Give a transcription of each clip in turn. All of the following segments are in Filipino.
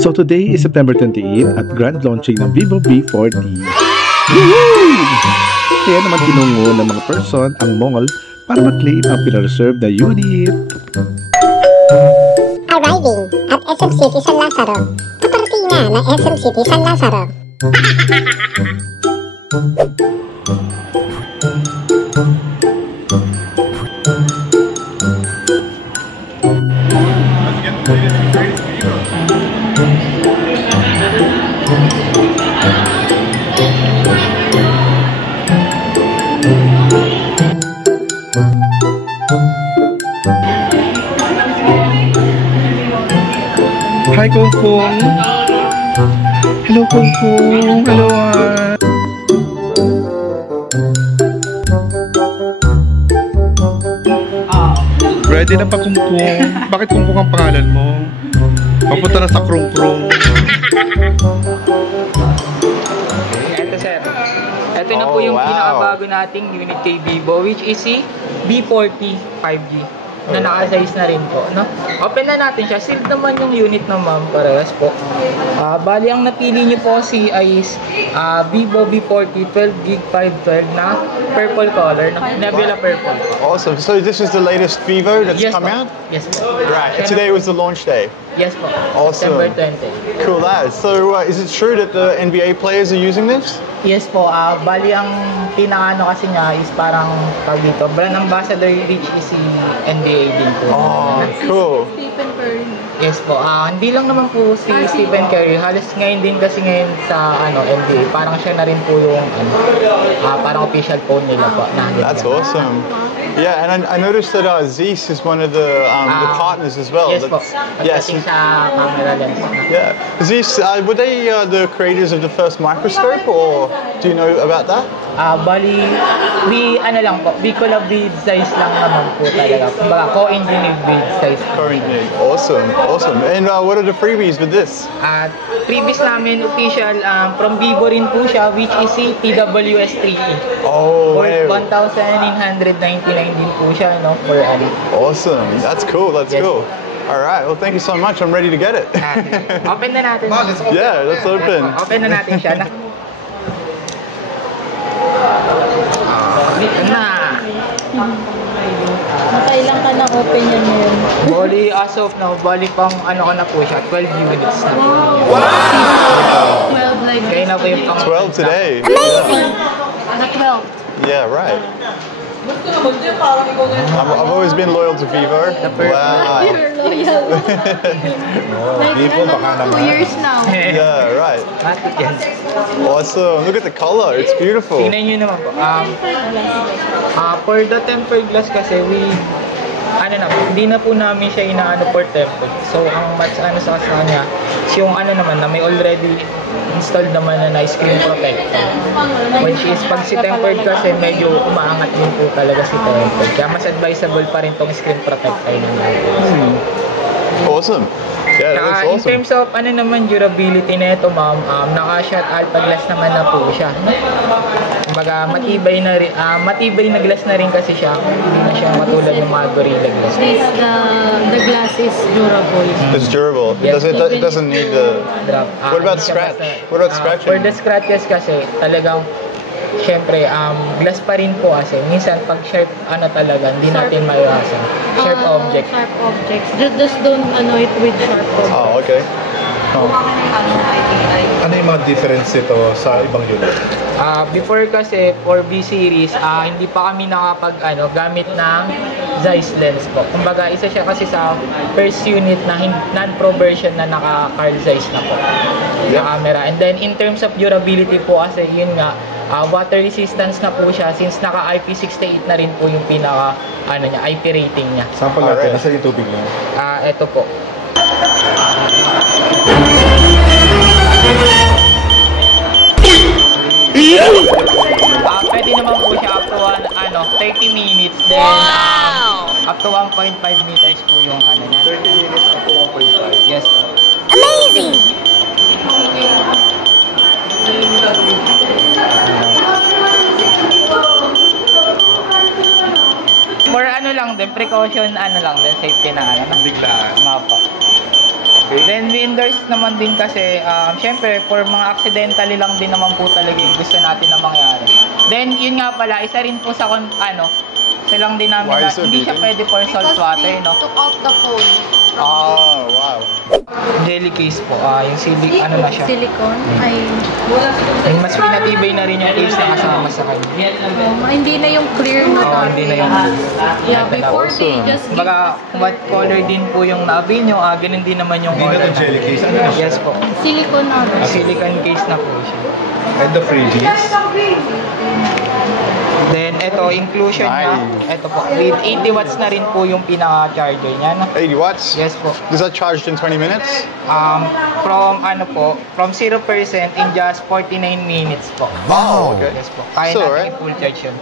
So today is September 28 at grand launching ng Vivo V40. Woohoo! Kaya naman tinungo ng mga person ang mall para mag-claim ang pinareserve na unit. Arriving at SM City San Lazaro. Kaparating na ng SM City San Lazaro. Hi Kung Kung! Hello Kung Kung! Hello! Ready na pa Kung Kung? Bakit Kung Kung ang pangalan mo? Papunta na sa Krung Krung. Ito sir. Ito na po yung pinakabago nating unit kay Vivo, which is si V40 5G. Na naka-size na rin po, no? Open na natin siya. Sealed naman yung unit na ma'am, parehas po. Bali, ang napili niyo po si is Vivo V40 12GB 512 na purple color, Nebula purple. Awesome. So this is the latest Vivo that's come out? Yes po. Right. And today was the launch day? Yes po. Awesome. September 20. Cool that. So is it true that the NBA players are using this? Yes po. Bali, ang pinakaano kasi niya is parang tawag dito, brand ambassador which is si NBA din po. Oh, cool. Stephen Curry. Yes po. Hindi lang naman po si Stephen Curry. Halos ngayon din kasi ngayon sa NBA. Parang siya na rin po yung parang official phone nila po. That's awesome. Yeah, and I noticed that Zeiss is one of the partners as well. Yes po. Yes. Sa camera lens. Yeah. Zeiss, were they the creators of the first microscope, or do you know about that? Bali, we collab with Zeiss lang naman po talaga. Kumbaga, co-engineered with Zeiss. Co-engineered. Awesome, awesome. And what are the freebies with this? Previous namin official from Vivo rin po siya, which is si TWS3E. Oh, for 1,999 din po siya, no? For Awesome. That's cool. That's cool. All right. Well, thank you so much. I'm ready to get it. Open na natin. Yeah, let's open. Open na natin siya. Nakailan ka na open yan ngayon? Bali, as of now, bali pang ko na po siya, 12 units na po. Wow! 12 like kaya na po yung pang 12 today. Amazing! The 12th. Yeah, right. I've always been loyal to Vivo. Wow. You're loyal. Like, 2 years now. Yeah, right. Matik yan. Awesome. Look at the color. It's beautiful. Tingnan nyo naman po. For the tempered glass kasi, hindi na po namin siya inaano for tempered. So, ang sa kanya, yung naman na may already installed naman na screen protector. Which is, pag si tempered kasi medyo umaangat din po talaga si tempered. Kaya mas advisable pa rin tong screen protector naman. Awesome. Yeah, that looks awesome. In terms of naman durability na ito, ma'am, naka-shot alpha glass naman na po siya. Kumbaga, matibay na glass na rin kasi siya. Hindi na siya matulad ng mga Gorilla Glass. The glass is durable. It's durable. Yes. It doesn't need the drop. What about scratch? What about scratching? For the scratches kasi, talagang syempre, glass pa rin po kasi. Minsan, pag sharp, talaga, hindi natin maiwasan. Sharp object. Sharp objects. Just don't it with sharp objects. Oh, okay. Oh. Ano yung mga difference ito sa ibang unit? Before kasi, for B-series, hindi pa kami gamit ng Zeiss lens po. Kumbaga, isa siya kasi sa first unit na non-pro version na naka-Carl Zeiss na po. Sa camera. And then, in terms of durability po kasi, yun nga, water resistance na po siya since naka IP68 na rin po yung pinaka niya, IP rating niya. Sample natin, nasa yung tubig na. Ito po. Pwede naman po siya up to 30 minutes then up to 1.5 meters po yung niya. 30 minutes up to 1.5. Yes po. Amazing! For lang din, precaution lang din, safety na Biglaan. Nga po. Okay. Then vendors naman din kasi, syempre for mga accidentally lang din naman po talaga yung gusto natin na mangyari. Then yun nga pala, isa rin po sa silang din namin Why na is it hindi siya bleeding? pwede for salt water, no? Took out the phone. Oh, wow. Jelly case po, yung ano na siya. Silicone. Ay, And mas pinatibay na rin yung case na kasama sa kanya. hindi na yung clear na Hindi na yung Yeah, before they just give Baga, what color din po yung na-avail nyo, ganun din naman yung color. jelly case. Ano na siya? Yes po. silicone na. Silicone case na po siya. And the freebies. Then, ito, inclusion niya. Nice. Ito po, with 80 watts na rin po yung pinaka-charger niya. No? 80 watts? Yes po. Is that charged in 20 minutes? From 0% in just 49 minutes po. Wow. Okay. Yes po. Kaya So, natin right? i-full charge yun.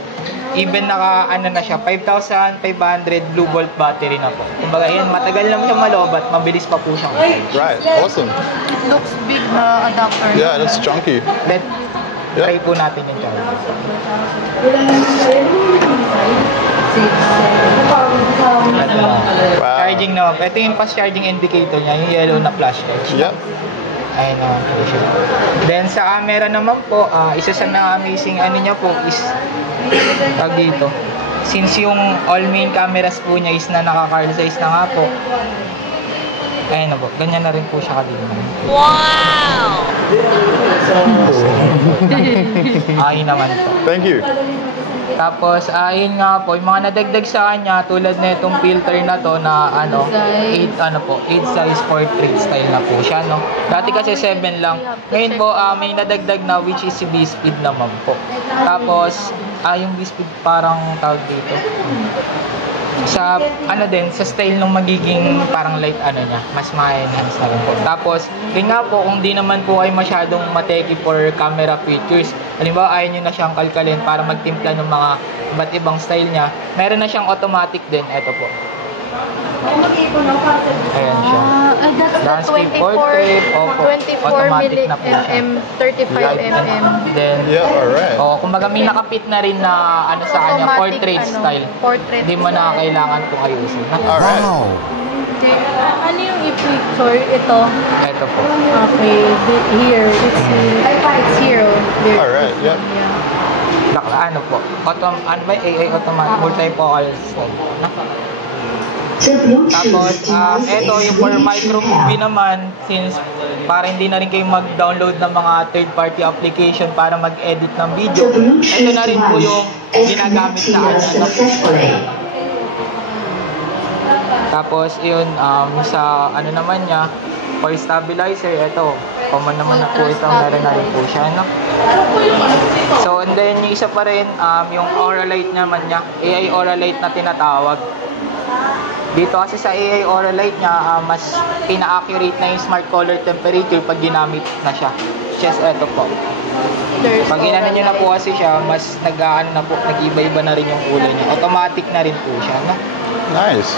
Even na siya, 5,500 blue volt battery na po. Kumbaga yan, matagal lang siya malobat, mabilis pa po siya. Right. Awesome. It looks big na adapter. Yeah, that's chunky. Let try po natin yung charger. Wow. Charging na. Ito yung fast charging indicator niya, yung yellow na flash light. Yep. Ayun naman po siya. Then sa camera naman po, isa sa na-amazing niya po is dito. Since yung all main cameras po niya is na naka-car size na nga po. Ayun na po, ganyan na rin po siya kadino. Wow! Ayun naman po. Thank you. Tapos, ayun nga po, yung mga nadagdag sa kanya, tulad na itong filter na to na 8 size portrait style na po siya, no? Dati kasi 7 lang. Ngayon po, may nadagdag na which is B-speed naman po. Tapos, yung B-speed parang tawag dito. Sa sa style ng magiging parang light niya, mas ma-enhance na rin po. Tapos, yun nga po, kung di naman po ay masyadong mateki for camera features, halimbawa ayaw nyo na siyang kalkalin para magtimpla ng mga iba't ibang style niya, meron na siyang automatic din, eto po. Ayan siya. That's the Landscape 24 portrait, opo, automatic na po siya. mm, 35 mm. Then, Yeah, alright. kumbaga may nakapit na rin na sa kanya, Automatic, portrait style. Portrait. Hindi mo na kailangan kung ayusin. Alright. Okay. Ano yung i-picture? Ito? Eto po. Okay. Here. It's here. There. Alright, yep. Yeah. Po? AI automatic multi-focal style. Tapos, eto yung for micro movie naman, since para hindi na rin kayo mag-download ng mga third-party application para mag-edit ng video, eto na rin po yung ginagamit sa kanya. Tapos, yun, sa naman niya, for stabilizer, eto, common naman na po ito, meron na rin po siya, no? So, and then, yung isa pa rin, yung aura light naman niya, AI aura light na tinatawag. Dito kasi sa AI aura light niya, mas pina-accurate na yung smart color temperature pag ginamit na siya. Just eto po. Pag inano nyo na po kasi siya, mas nag-iba-iba na rin yung kulay niya. Automatic na rin po siya, no? Nice.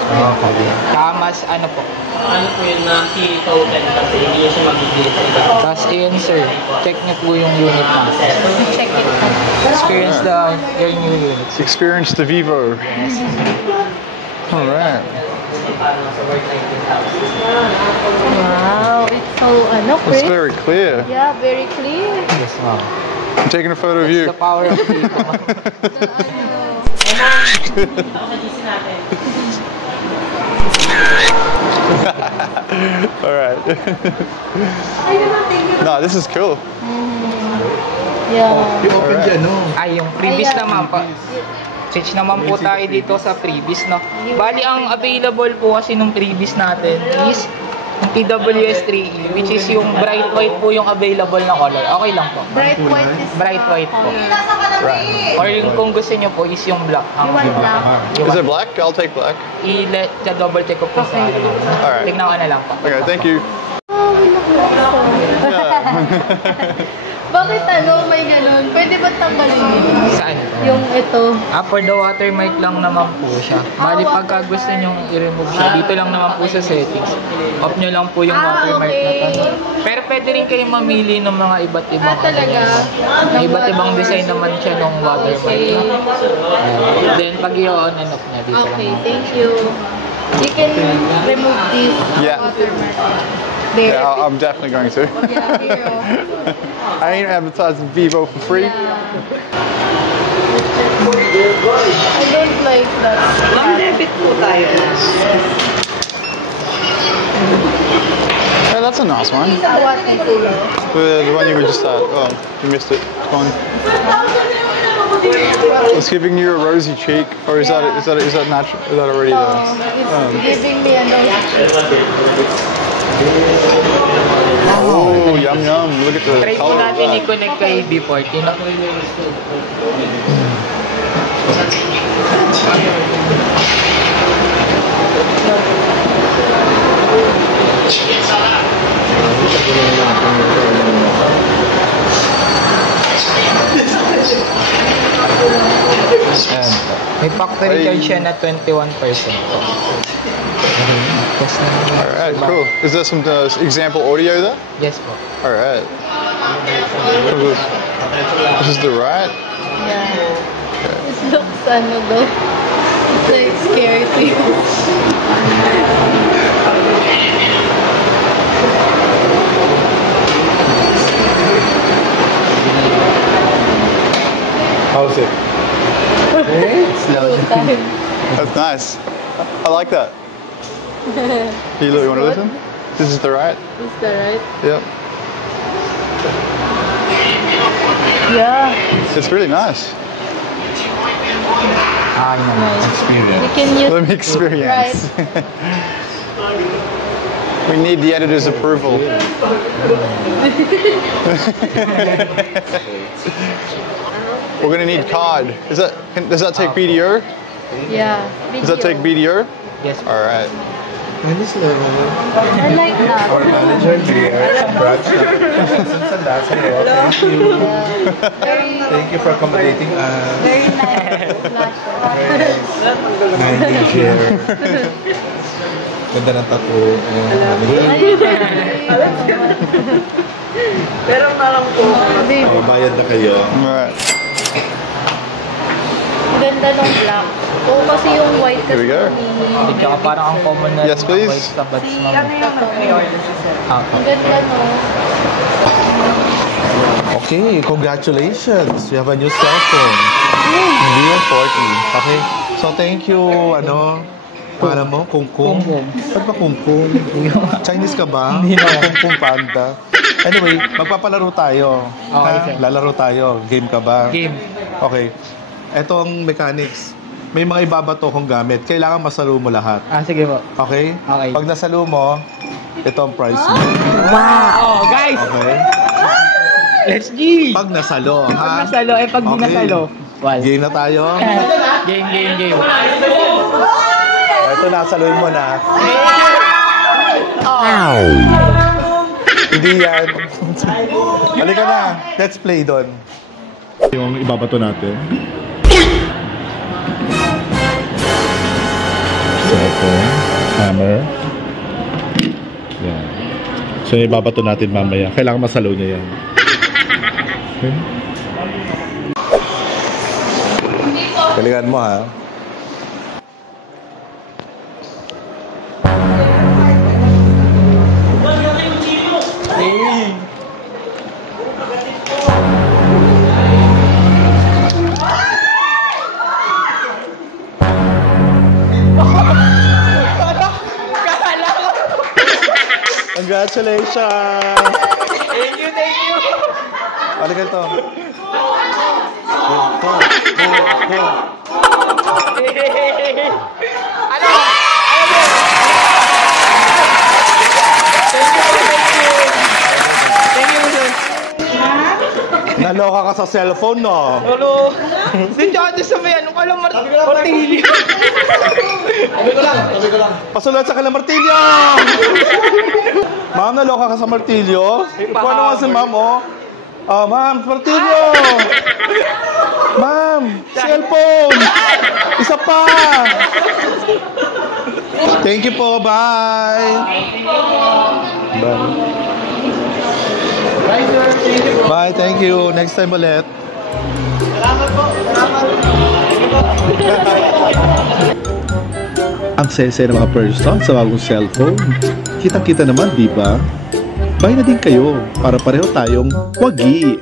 Saka mas po. Ano po yun na si token kasi hindi siya mag-delete. Tapos yun sir, check nyo po yung unit na. Check it. Experience your new unit. Experience the Vivo. Alright. Wow. It's so, It's crisp. very clear. Yeah, very clear. Yes ma'am. I'm taking a photo of It's you. the power of data. Alright. No, this is cool. Yeah. Yung open dyan, no? Ay, yung previous naman pa. Switch naman po tayo dito sa previous, no? Bali, ang available po kasi nung previous natin is yung TWS3E, which is yung bright white po yung available na color. Okay lang po. Bright white is Bright white po. Right. Or yung kung gusto nyo po is yung black. You want black? Is it black? I'll take black. Double check ko po sa ano. Alright. Tignan ko na lang po. Okay, thank you. Oh, we look like so. Yeah. Bakit may ganun? Pwede ba tanggalin? Saan po? Yung ito. For the watermark lang naman po siya. Bali, pagka gusto nyo i-remove siya, dito lang naman po sa settings. Off nyo lang po yung watermark na to. Pero pwede rin kayo mamili ng mga iba't ibang Talaga? May iba't ibang design naman siya ng watermark. Okay. Then, pag i-on and off niya, dito Okay, lang. thank you. You can remove this Yeah. watermark. There. Yeah, I'm definitely going to. Yeah, Hero. I ain't advertising Vivo for free. Yeah. I don't like that. Oh, that's a nice one. What? The one you were just at. Oh, you missed it. It's fine. It's giving you a rosy cheek, or is that natural? Is that already there? It's giving me a nose. Oh, yum yum! Look at the Try po color of natin that. i-connect kay B14. May factory charge siya na 21%. Alright, cool. Is there some example audio there? Yes po. Alright. This is the right? Yeah. It looks though. It's like scary to you. How's it? That's nice. I like that. You want to listen? This is the right? Is that right? Yep. Yeah. It's really nice. Nice. We can use Let me experience. We need the editor's approval. We're gonna need card. Does that take BDO? Yeah. Does that take BDO? Yes po. All right. I like that. Thank you for accommodating us. Very nice. Ganda ng tattoo. Pero parang po. Bayad na kayo. All right. Ganda ng black. Oo, kasi yung white Here we go. At saka parang ang common na Yes, please. white sa bats ng Ang ganda no. Okay, congratulations. You have a new cell phone. Vivo 40. Okay. So thank you, pangalan mo? Kungkung? Ba't ba Kungkung? Chinese ka ba? Hindi naman. Kungkung Panda. Anyway, magpapalaro tayo. Okay, Ha? sir. Lalaro tayo. Game ka ba? Game. Okay. Etong mechanics. May mga ibabato kong gamit. Kailangan masalo mo lahat. Sige po. Okay? Okay. Pag nasalo mo, ito ang prize mo. Wow! Guys! Okay? Let's G! Pag nasalo, ha? Pag nasalo, pag di Okay. nasalo. Wal. Game na tayo. Game. Ito, nasaluin mo na. Hindi yan. Halika na. Let's play doon. Yung ibabato natin. Cellphone, hammer. Yan. So, yung ibabato natin mamaya. Kailangan masalo niya yan. Okay. Galingan mo, ha? Congratulations! Thank you! Halika ito. Naloka ka sa cellphone, no? Lolo! Hindi, tsaka sa may ano ka lang, martilyo. Pasulat sa kala martilyo! Ma'am, naloka ka sa martilyo? Kung ano nga si ma'am, oh. Ma'am, martilyo! Ma'am, cellphone! Isa pa! Thank you po, bye! Bye. Bye, thank you. Next time ulit. Ang sese ng mga person sa bagong cellphone. Kitang-kita naman, di ba? Buy na din kayo para pareho tayong wagi.